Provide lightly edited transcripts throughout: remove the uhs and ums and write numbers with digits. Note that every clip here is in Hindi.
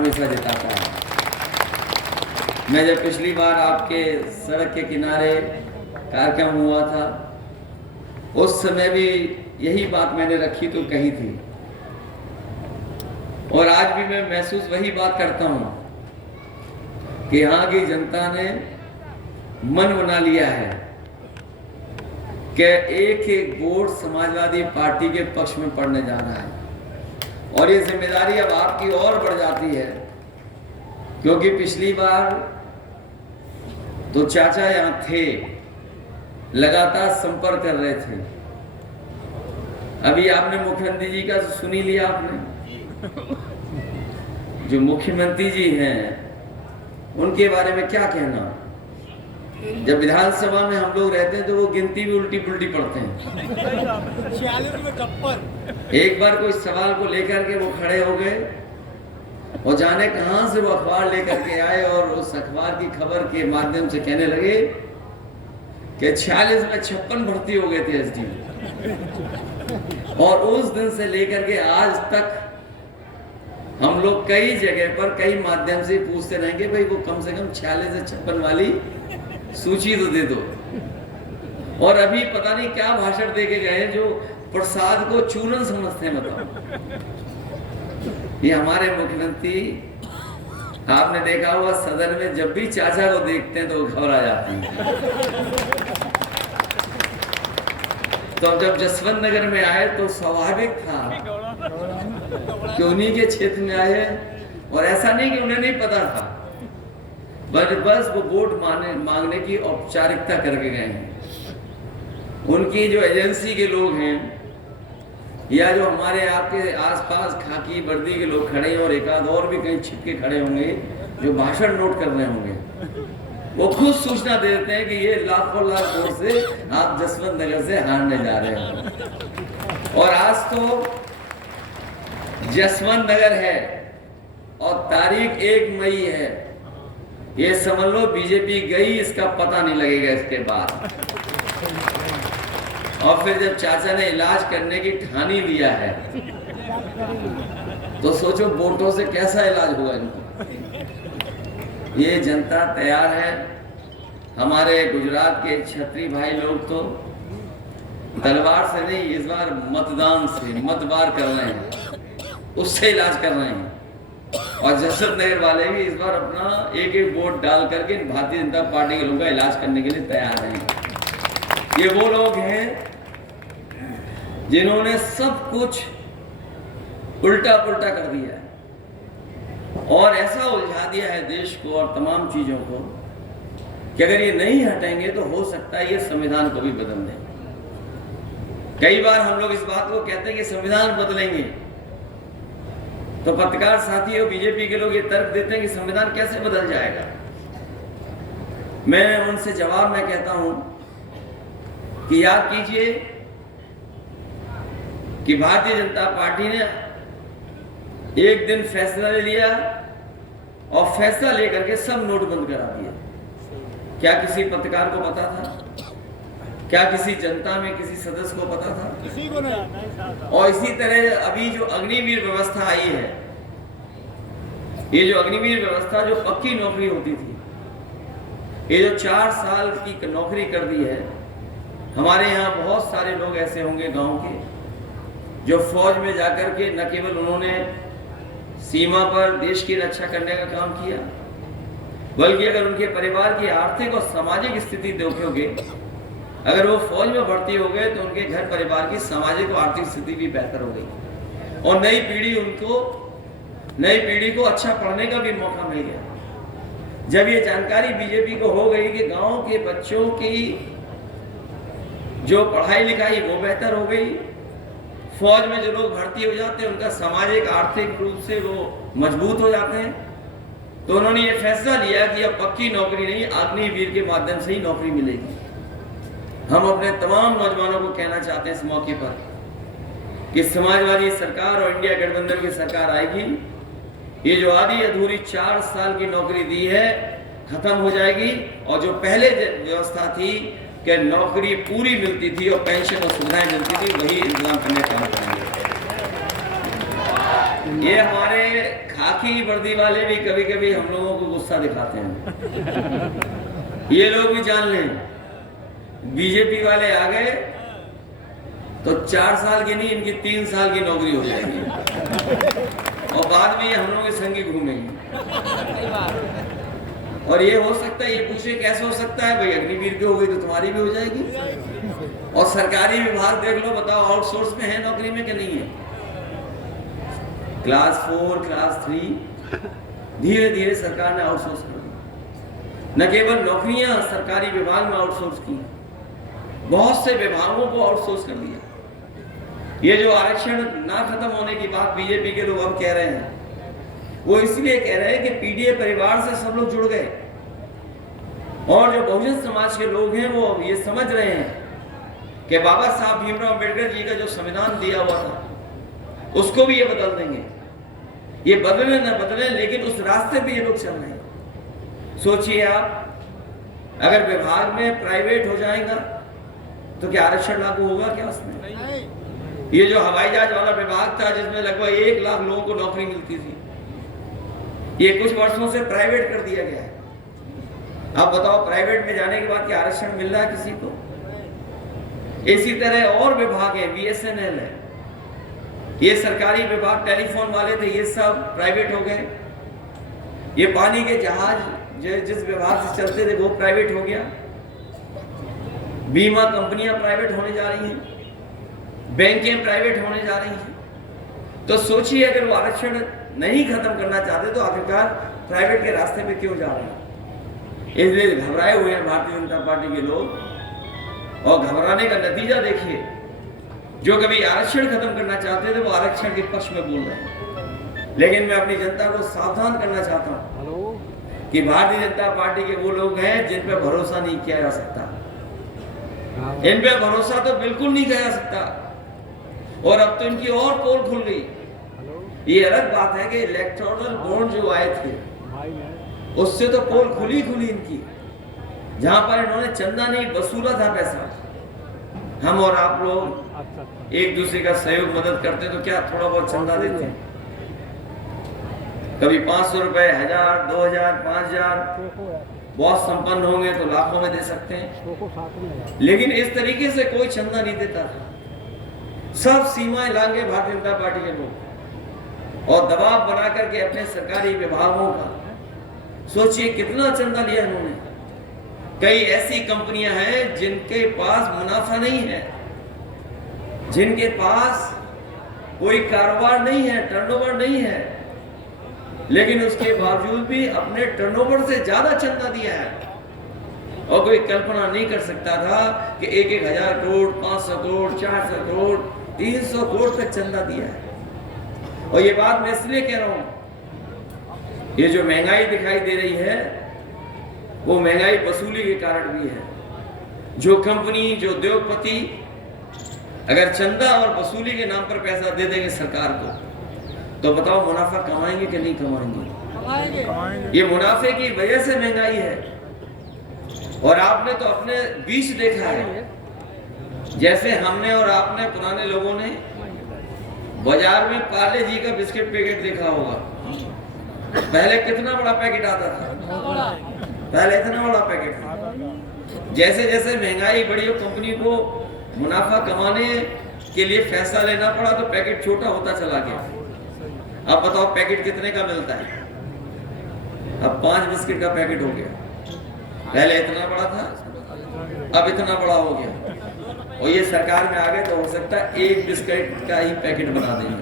हमेशा जताता है। मैं जब पिछली बार आपके सड़क के किनारे कार्यक्रम हुआ था, उस समय भी यही बात मैंने रखी तो कही थी, और आज भी मैं महसूस वही बात करता हूं कि यहाँ की जनता ने मन बना लिया है कि एक एक वोट समाजवादी पार्टी के पक्ष में पड़ने जा रहा है। और ये जिम्मेदारी अब आपकी और बढ़ जाती है, क्योंकि पिछली बार तो चाचा यहाँ थे, लगातार संपर्क कर रहे थे। अभी आपने मुख्यमंत्री जी का सुन ही लिया आपने। जो मुख्यमंत्री जी हैं उनके बारे में क्या कहना। जब विधानसभा में हम लोग रहते हैं तो वो गिनती भी उल्टी पुल्टी पढ़ते हैं। 46 में टप्पर। एक बार कोई सवाल को लेकर के वो खड़े हो गए और जाने कहां से वो अखबार लेकर के आए और उस अखबार की खबर के माध्यम से कहने लगे कि 46 में 56 भर्ती हो गए थे एसडी। और उस दिन से लेकर के आज तक हम लोग कई जगह पर कई माध्यम से पूछते रहेंगे, भाई वो कम से कम 46 से 56 वाली सूची तो दे दो। और अभी पता नहीं क्या भाषण दे के गए जो प्रसाद को चूरन समझते हैं। बताओ, ये हमारे मुख्यमंत्री, आपने देखा हुआ सदन में जब भी चाचा को देखते हैं तो वो घबरा जाते हैं। तो जब जसवंत नगर में आए तो स्वाभाविक था कि उन्हीं के क्षेत्र में आए, और ऐसा नहीं कि उन्हें नहीं पता था, बस वो वोट मांगने की औपचारिकता करके गए हैं। उनकी जो एजेंसी के लोग हैं या जो हमारे आपके आसपास खाकी वर्दी के लोग खड़े हैं और एक आध और भी कहीं छिपके खड़े होंगे जो भाषण नोट कर रहे होंगे, वो खुद सूचना दे देते हैं कि ये लाखों लाख वोट से आप जसवंत नगर से हारने जा रहे हैं। और आज तो जसवंत नगर है और तारीख 1 मई है। ये समझ लो बीजेपी गई, इसका पता नहीं लगेगा इसके बाद। और फिर जब चाचा ने इलाज करने की ठानी लिया है तो सोचो वोटों से कैसा इलाज होगा इनको। ये जनता तैयार है। हमारे गुजरात के क्षत्रिय भाई लोग तो तलवार से नहीं, इस बार मतदान से मतवार कर रहे हैं, उससे इलाज कर रहे हैं। और जसवंत नगर वाले भी इस बार अपना एक एक वोट डाल करके भारतीय जनता पार्टी के लोगों का इलाज करने के लिए तैयार हैं। ये वो लोग हैं जिन्होंने सब कुछ उल्टा पुल्टा कर दिया है और ऐसा उलझा दिया है देश को और तमाम चीजों को कि अगर ये नहीं हटेंगे तो हो सकता है ये संविधान को भी बदल दें। कई बार हम लोग इस बात को कहते हैं कि संविधान बदलेंगे, तो पत्रकार साथी और बीजेपी के लोग ये तर्क देते हैं कि संविधान कैसे बदल जाएगा। मैं उनसे जवाब में कहता हूं कि याद कीजिए कि भारतीय जनता पार्टी ने एक दिन फैसला ले लिया और फैसला लेकर के सब नोट बंद करा दिया। क्या किसी पत्रकार को पता था? क्या किसी जनता में किसी सदस्य को पता था? किसी को नहीं। और इसी तरह अभी जो अग्निवीर व्यवस्था आई है, ये जो अग्निवीर व्यवस्था जो पक्की नौकरी होती थी, ये जो 4 साल की नौकरी कर दी है। हमारे यहाँ बहुत सारे लोग ऐसे होंगे गांव के जो फौज में जाकर के न केवल उन्होंने सीमा पर देश की रक्षा करने का काम किया, बल्कि अगर उनके परिवार की आर्थिक और सामाजिक स्थिति देखोगे, अगर वो फौज में भर्ती हो गए तो उनके घर परिवार की सामाजिक और आर्थिक स्थिति भी बेहतर हो गई और नई पीढ़ी को अच्छा पढ़ने का भी मौका मिल गया। जब ये जानकारी बीजेपी को हो गई कि गांव के बच्चों की जो पढ़ाई लिखाई वो बेहतर हो गई, फौज में जो लोग भर्ती हो जाते हैं उनका सामाजिक आर्थिक रूप से वो मजबूत हो जाते हैं, तो उन्होंने ये फैसला लिया कि अब पक्की नौकरी नहीं, अग्निवीर के माध्यम से ही नौकरी मिलेगी। हम अपने तमाम नौजवानों को कहना चाहते हैं इस मौके पर कि समाजवादी सरकार और इंडिया गठबंधन की सरकार आएगी, ये जो आधी अधूरी 4 साल की नौकरी दी है खत्म हो जाएगी और जो पहले व्यवस्था थी कि नौकरी पूरी मिलती थी और पेंशन और सुविधाएं मिलती थी, वही इंतजाम करने का काम करेंगे। ये हमारे खाकी वर्दी वाले भी कभी कभी हम लोगों को गुस्सा दिखाते हैं। ये लोग भी जान लें, बीजेपी वाले आ गए तो 4 साल की नहीं, इनकी 3 साल की नौकरी हो जाएगी और बाद में ये हम लोग के संगी घूमेंगे। और ये हो सकता है, ये पूछे कैसे हो सकता है भाई, अग्निवीर की हो गई तो तुम्हारी भी हो जाएगी। और सरकारी विभाग देख लो, बताओ आउटसोर्स में है नौकरी में कि नहीं है। क्लास 4 क्लास 3 धीरे धीरे सरकार ने आउटसोर्स कर दी। न केवल नौकरियां सरकारी विभाग में आउटसोर्स की, बहुत से विभागों को आउटसोर्स कर दिया। ये जो आरक्षण ना खत्म होने की बात बीजेपी के लोग अब कह रहे हैं, वो इसलिए कह रहे हैं कि पीडीए परिवार से सब लोग जुड़ गए और जो बहुजन समाज के लोग हैं वो ये समझ रहे हैं कि बाबा साहब भीमराव अम्बेडकर जी का जो संविधान दिया हुआ था उसको भी ये बदल देंगे। ये बदले न बदले, लेकिन उस रास्ते पे ये लोग चल रहे हैं। सोचिए आप, अगर विभाग में प्राइवेट हो जाएगा तो क्या आरक्षण लागू होगा क्या उसमें? ये जो हवाई जहाज वाला विभाग था जिसमें लगभग 1 लाख लोगों को नौकरी मिलती थी, ये कुछ वर्षों से प्राइवेट कर दिया गया है। आप बताओ, प्राइवेट में जाने के बाद क्या आरक्षण मिल रहा है किसी को? इसी तरह और विभाग है, बीएसएनएल है, ये सरकारी विभाग, टेलीफोन वाले थे, ये सब प्राइवेट हो गए। ये पानी के जहाज जिस विभाग से चलते थे वो प्राइवेट हो गया। बीमा कंपनियां प्राइवेट होने जा रही हैं, बैंकें प्राइवेट होने जा रही हैं। तो सोचिए, अगर वो आरक्षण नहीं खत्म करना चाहते तो आखिरकार प्राइवेट के रास्ते पे क्यों जा रहे हैं? इसलिए घबराए हुए हैं भारतीय जनता पार्टी के लोग। और घबराने का नतीजा देखिए, जो कभी आरक्षण खत्म करना चाहते थे वो आरक्षण के पक्ष में बोल रहे हैं। लेकिन मैं अपनी जनता को सावधान करना चाहता हूं कि भारतीय जनता पार्टी के वो लोग हैं जिन पे भरोसा नहीं किया जा सकता। इन पे भरोसा तो बिल्कुल नहीं किया जा सकता। और अब तो इनकी और पोल खुल गई। ये अलग बात है कि इलेक्टोरल बॉन्ड जो आए थे उससे तो पोल खुली इनकी, जहां पर इन्होंने चंदा नहीं वसूला था पैसा। हम और आप लोग एक दूसरे का सहयोग मदद करते तो क्या थोड़ा बहुत चंदा देते हैं? कभी 500 रुपए, 1000, 2000, 5000, बहुत संपन्न होंगे तो लाखों में दे सकते हैं। लेकिन इस तरीके से कोई चंदा नहीं देता था। सब सीमाएं लांगे भारतीय जनता पार्टी के लोग और दबाव बना करके अपने सरकारी विभागों का, सोचिए कितना चंदा लिया इन्होंने। कई ऐसी कंपनियां हैं जिनके पास मुनाफा नहीं है, जिनके पास कोई कारोबार नहीं है, टर्नओवर नहीं है, लेकिन उसके बावजूद भी अपने टर्नओवर से ज्यादा चंदा दिया है। और कोई कल्पना नहीं कर सकता था कि 1,000 करोड़, 500 करोड़, 400 करोड़, 300 करोड़ तक चंदा दिया है। और ये बात मैं इसलिए कह रहा हूं, ये जो महंगाई दिखाई दे रही है वो महंगाई वसूली के कारण भी है। जो कंपनी, जो उद्योगपति अगर चंदा और वसूली के नाम पर पैसा दे देंगे सरकार को, तो बताओ मुनाफा कमाएंगे कि नहीं कमाएंगे? ये मुनाफे की वजह से महंगाई है। और आपने तो अपने बीच देखा है, जैसे हमने और आपने पुराने लोगों ने बाजार में पार्ले जी का बिस्किट पैकेट देखा होगा। पहले कितना बड़ा पैकेट आता था, पहले इतना बड़ा पैकेट था। जैसे जैसे महंगाई बढ़ी और कंपनी को मुनाफा कमाने के लिए फैसला लेना पड़ा तो पैकेट छोटा होता चला गया। अब बताओ पैकेट कितने का मिलता है? अब 5 बिस्किट का पैकेट हो गया। पहले इतना बड़ा था, अब इतना बड़ा हो गया। और ये सरकार में आ गए तो हो सकता है 1 बिस्किट का ही पैकेट बना देंगे।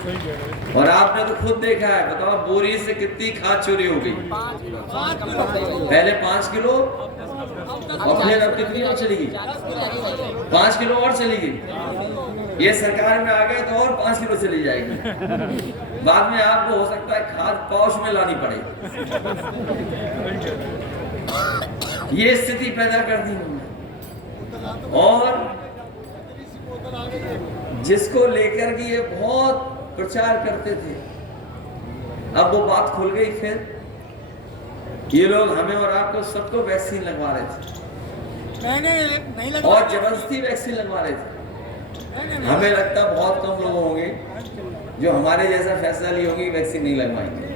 और आपने तो खुद देखा है, बताओ बोरी से कितनी खाद चोरी हो गई। पहले 5 किलो और फिर अब कितनी और चली गई? 5 किलो और चली गई। ये सरकार में आ गए तो और 5 किलो चली जाएगी। बाद में आपको हो सकता है खाद पाउच में लानी पड़ेगी। ये स्थिति पैदा कर दी उन्होंने। और जिसको लेकर के ये बहुत प्रचार करते थे, अब वो बात खुल गई। फिर ये लोग हमें और आपको सबको वैक्सीन लगवा रहे थे नहीं लगवा, और जबरदस्ती वैक्सीन लगवा रहे थे। हमें लगता बहुत कम लोग होंगे, जो हमारे जैसा फैसला लिए होंगे वैक्सीन नहीं लगवाएंगे,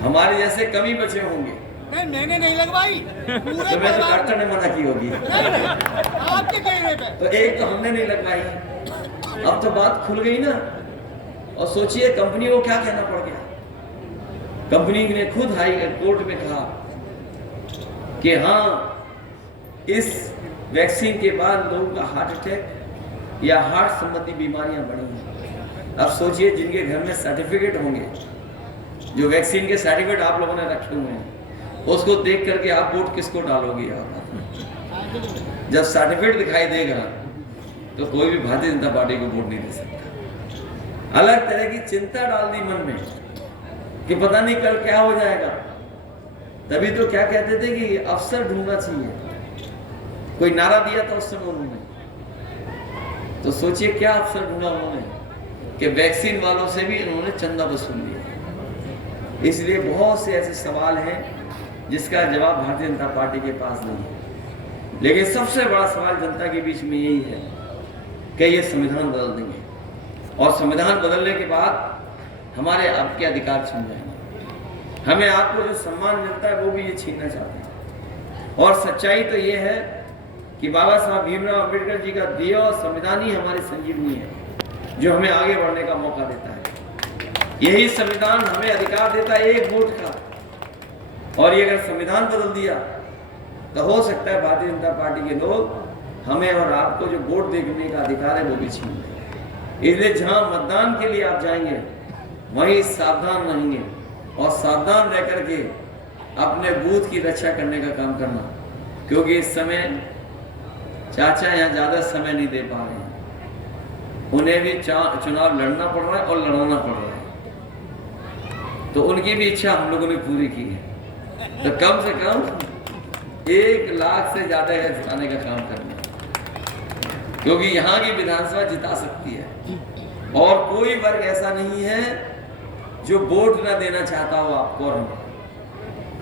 हमारे जैसे कमी बचे होंगे। नहीं मैंने नहीं लगवाई, पूरे तो मैं तो परिवार डॉक्टर ने मना की होगी। नहीं, आपके कहने पे। तो एक तो हमने नहीं लगवाई, अब तो बात खुल गई ना। और सोचिए कंपनी को क्या कहना पड़ गया। कंपनी ने खुद हाई कोर्ट में कहा कि हाँ, इस वैक्सीन के बाद लोगों का हार्ट अटैक या हार्ट संबंधी बीमारियां बढ़ी हैं। अब सोचिए जिनके घर में सर्टिफिकेट होंगे, जो वैक्सीन के सर्टिफिकेट आप लोगों ने रखे हुए हैं, उसको देख करके आप वोट किसको डालोगे यार? जब सर्टिफिकेट दिखाई देगा तो कोई भी भारतीय जनता पार्टी को वोट नहीं दे सकता। अलग तरह की चिंता डाल दी मन में कि पता नहीं कल क्या हो जाएगा। तभी तो क्या कहते थे कि अफसर ढूंढना चाहिए, कोई नारा दिया था उस समय उन्होंने। तो सोचिए क्या अफसर ढूंढा उन्होंने कि वैक्सीन वालों से भी उन्होंने चंदा वसूल लिया। इसलिए बहुत से ऐसे सवाल हैं जिसका जवाब भारतीय जनता पार्टी के पास नहीं है। लेकिन सबसे बड़ा सवाल जनता के बीच में यही है कि ये संविधान बदल देंगे, और संविधान बदलने के बाद हमारे आपके अधिकार छीन जाएंगे। हमें आपको जो सम्मान मिलता है वो भी ये छीनना चाहते हैं। और सच्चाई तो ये है कि बाबा साहब भीमराव अम्बेडकर जी का दिया और संविधान ही हमारी संजीवनी है, जो हमें आगे बढ़ने का मौका देता है। यही संविधान हमें अधिकार देता है एक वोट का। और ये अगर संविधान बदल दिया तो हो सकता है भारतीय जनता पार्टी के लोग हमें और आपको जो वोट देने का अधिकार है वो भी छीन लें। इसलिए जहां मतदान के लिए आप जाएंगे वहीं सावधान रहेंगे, और सावधान रह करके अपने बूथ की रक्षा करने का काम करना, क्योंकि इस समय चाचा यहाँ ज्यादा समय नहीं दे पा रहे हैं। उन्हें भी चुनाव लड़ना पड़ रहा है और लड़वाना पड़ रहा है। तो उनकी भी इच्छा हम लोगों ने पूरी की है। तो कम से कम 1 लाख से ज्यादा है जिताने का काम करना, क्योंकि यहाँ की विधानसभा जिता सकती है। और कोई वर्ग ऐसा नहीं है जो वोट ना देना चाहता हो आपको और हमको।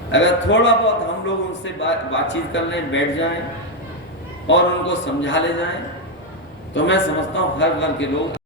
अगर थोड़ा बहुत हम लोग उनसे बातचीत कर लें, बैठ जाएं और उनको समझा ले जाएं, तो मैं समझता हूँ हर वर्ग के लोग